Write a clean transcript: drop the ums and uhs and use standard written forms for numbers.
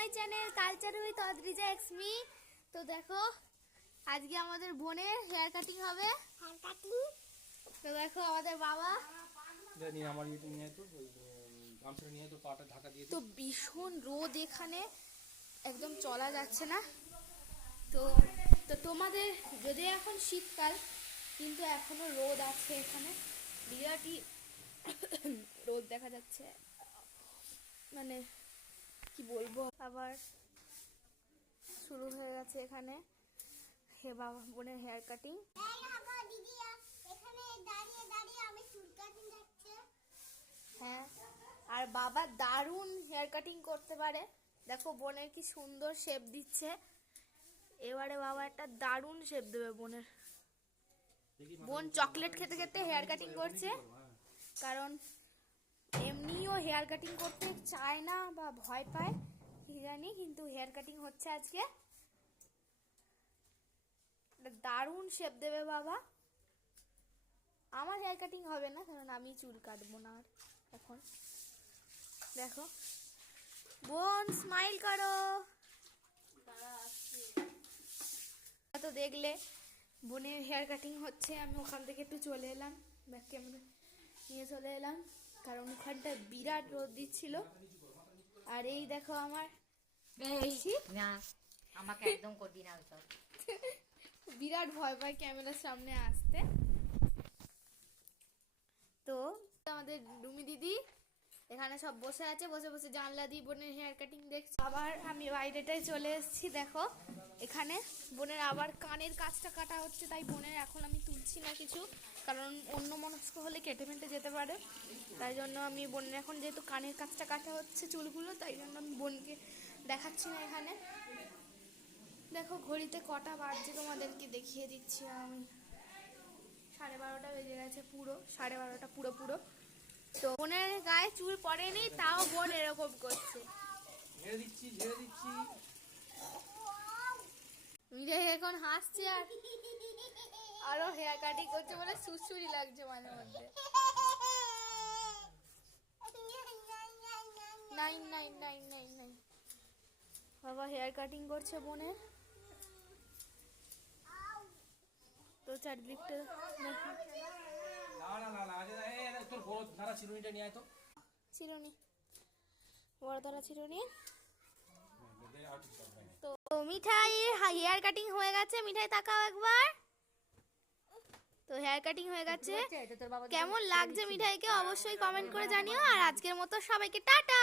My channel culture with Adrija এক্সমি। তো দেখো আজকে আমাদের বোনের হেয়ার কাটিং হবে। তো দেখো আমাদের বাবা তো ভীষণ রোদ, এখানে একদম চলা যাচ্ছে না। তো তো তোমাদের যদি এখন শীতকাল, কিন্তু এখনো রোদ আছে, এখানে বিরাটই রোদ দেখা যাচ্ছে, মানে কি বলবো। আবার শুরু হয়ে গেছে এখানে হে বাবা বোনের হেয়ার কাটিং। হ্যাঁ, আর বাবা দারুণ হেয়ার কাটিং করতে পারে। দেখো বোনের কি সুন্দর শেপ দিচ্ছে। এবারে বাবা একটা দারুণ শেপ দেবে বোনের। বোন চকলেট খেতে খেতে হেয়ার কাটিং করছে, কারণ এমনিও হেয়ার কাটিং করতে চায় না বা ভয় পায় কি জানি, কিন্তু হেয়ার কাটিং হচ্ছে আজকে। দারুণ শেপ দেবে বাবা। আমার হেয়ার কাটিং হবে না, কারণ আমি চুল কাটবো না আর এখন। দেখো বোন স্মাইল করো। তো দেখলে বোনের হেয়ার কাটিং হচ্ছে, আমি ওখান থেকে একটু চলে এলাম, ব্যাক ক্যামেরা নিয়ে চলে এলাম, কারণ ওখানটা বিরাট রোদ দিচ্ছিল। আর এই দেখো আমার আমাকে একদম করবি না ওইসব। বিরাট ভয় পায় ক্যামেরার সামনে আসতে। তো আমাদের রুমি দিদি এখানে সব বসে আছে, বসে বসে জানলা দিয়ে বোনের হেয়ার কাটিং দেখছে। আবার আমি বাইরেটাই চলে এসেছি। দেখো এখানে বোনের আবার কানের কাজটা কাটা হচ্ছে, তাই বোনের এখন আমি তুলছি না কিছু, কারণ অন্য মনস্ক হলে কেটে ফেটে যেতে পারে। তাই জন্য আমি বোনের এখন যেহেতু কানের কাজটা কাটা হচ্ছে চুলগুলো, তাই জন্য আমি বোনকে দেখাচ্ছি না এখানে। দেখো ঘড়িতে কটা বাজছে তোমাদেরকে দেখিয়ে দিচ্ছি আমি। 12:30 বেজে গেছে, পুরো 12:30 পুরো পুরো। তো বোনের গায়ে চুল পড়েনি, তাও বোন এরকম করছে। মিঠাই এখন হাসছে আর আরো হেয়ার কাটিং করছে বলে সুসুরি লাগছে মাঝে মধ্যে। 99999 বাবা হেয়ার কাটিং করছে বোনের। তো চারদিকটা চিরুনি, বড় ধরা চিরুনি। তো মিঠাই হেয়ার কাটিং হয়ে গেছে, মিঠাই তাকাও একবার। তো হেয়ার কাটিং হয়ে গেছে, কেমন লাগছে মিঠাইকে অবশ্যই কমেন্ট করে জানিও। আর আজকের মতো সবাইকে টাটা।